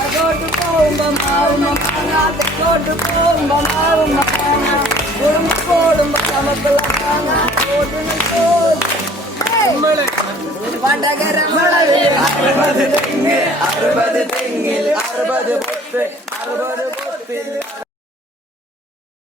അതോട്ട് പോകുമ്പോ മാവുമ്പോ തെക്കോട്ട് പോകുമ്പോ മാവുമ്പോ കൂടുമ്പോ നമുക്കുള്ള വടകര 60 തെങ്ങിൽ 60 പൊത്ത്